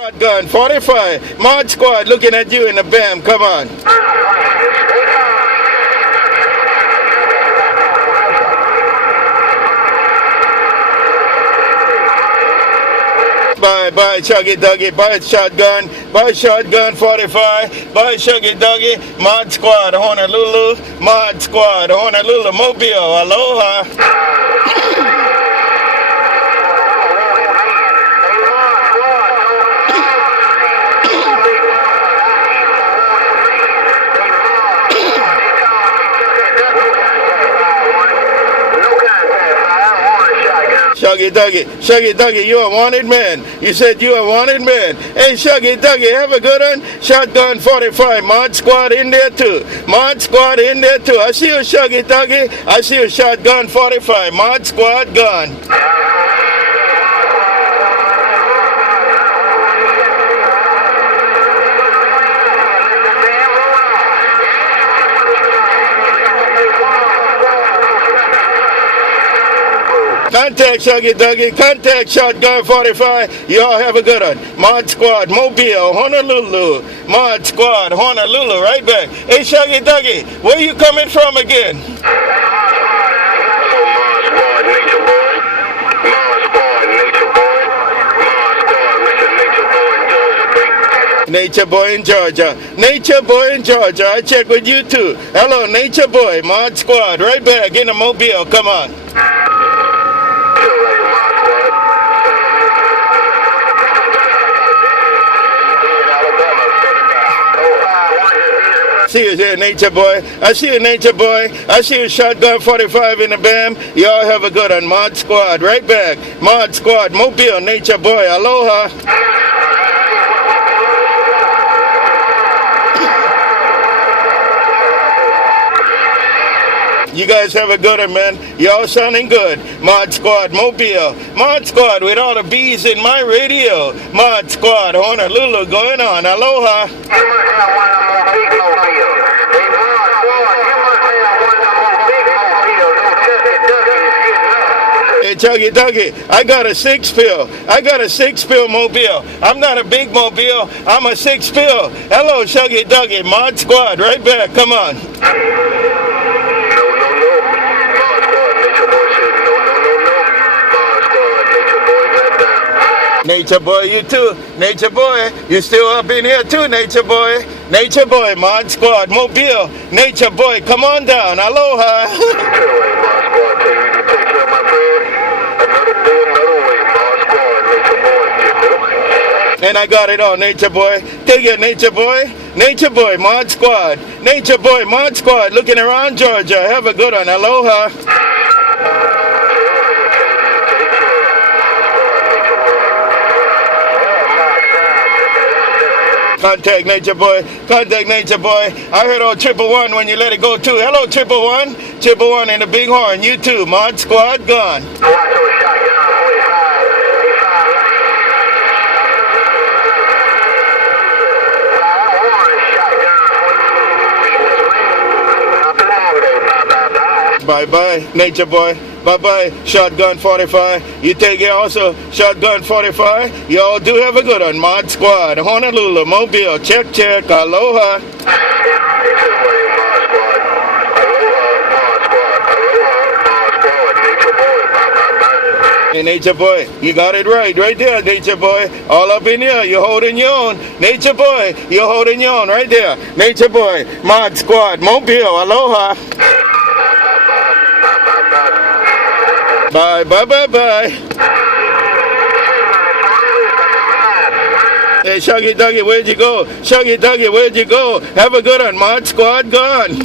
Shotgun 45, Mod Squad looking at you in the BAM, come on. Bye, Chuggy Duggy, bye, Shotgun 45, bye, Chuggy Duggy, Mod Squad, Honolulu, Mod Squad, Honolulu, Mobile, Aloha. Shuggy Duggy, you a wanted man. You said you a wanted man. Hey, Shuggy Duggy, have a good one. Shotgun 45, Mod Squad in there too. Mod Squad in there too. I see you, Shuggy Duggy. I see you, Shotgun 45, Mod Squad gone. Contact Shuggy Duggy, contact Shotgun 45. Y'all have a good one. Mod Squad, Mobile, Honolulu. Mod Squad, Honolulu, right back. Hey, Shuggy Duggy, where you coming from again? Hello, Mod Squad, Nature Boy. Mod Squad, Nature Boy. Mod Squad, Mr. Nature Boy in Georgia. Nature Boy in Georgia, I check with you too. Hello, Nature Boy, Mod Squad, right back in the Mobile, come on. See you there, Nature Boy. I see you, Nature Boy. I see you, Shotgun 45 in the BAM. Y'all have a good one. Mod Squad, right back. Mod Squad, Mobile, Nature Boy. Aloha. You guys have a good one, man. Y'all sounding good. Mod Squad, Mobile. Mod Squad with all the B's in my radio. Mod Squad, Honolulu going on. Aloha. Hey, Chuggy Duggy, I got a 6-pill. I got a 6-pill mobile. I'm not a big mobile. I'm a 6-pill. Hello, Chuggy Duggy. Mod Squad, right back. Come on. Nature Boy, you too. Nature Boy, you still up in here too, Nature Boy. Nature Boy, Mod Squad, Mobile. Nature Boy, come on down. Aloha. And I got it all, Nature Boy. Take it, Nature Boy. Nature Boy, Mod Squad. Nature Boy, Mod Squad, looking around Georgia. Have a good one. Aloha. Contact Nature Boy. Contact Nature Boy. I heard on 111 when you let it go too. Hello, 111. 111 in the big horn. You too. Mod Squad gone. Bye-bye, Nature Boy. Bye-bye, Shotgun 45. You take care also, Shotgun 45. Y'all do have a good one. Mod Squad, Honolulu, Mobile. Check, check. Aloha. Hey, Nature Boy, you got it right there, Nature Boy. All up in here, you're holding your own. Nature Boy, you're holding your own right there. Nature Boy, Mod Squad, Mobile. Aloha. Bye. Hey, Shuggy Duggy, where'd you go? Shuggy Duggy, where'd you go? Have a good one. Mod Squad gone.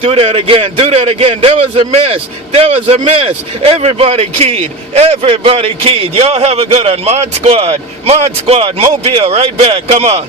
Do that again. There was a mess. Everybody keyed. Y'all have a good one. Mod Squad, Mobile, right back. Come on.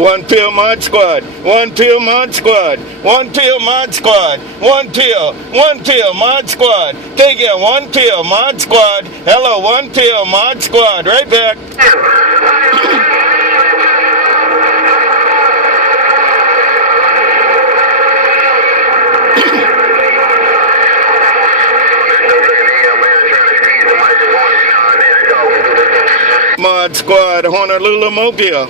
One Pill Mod Squad. One Pill Mod Squad. One Pill Mod Squad. One Pill. One Pill Mod Squad. Take it. One Pill Mod Squad. Hello, One Pill Mod Squad. Right back. Mod Squad, Honolulu Mobile.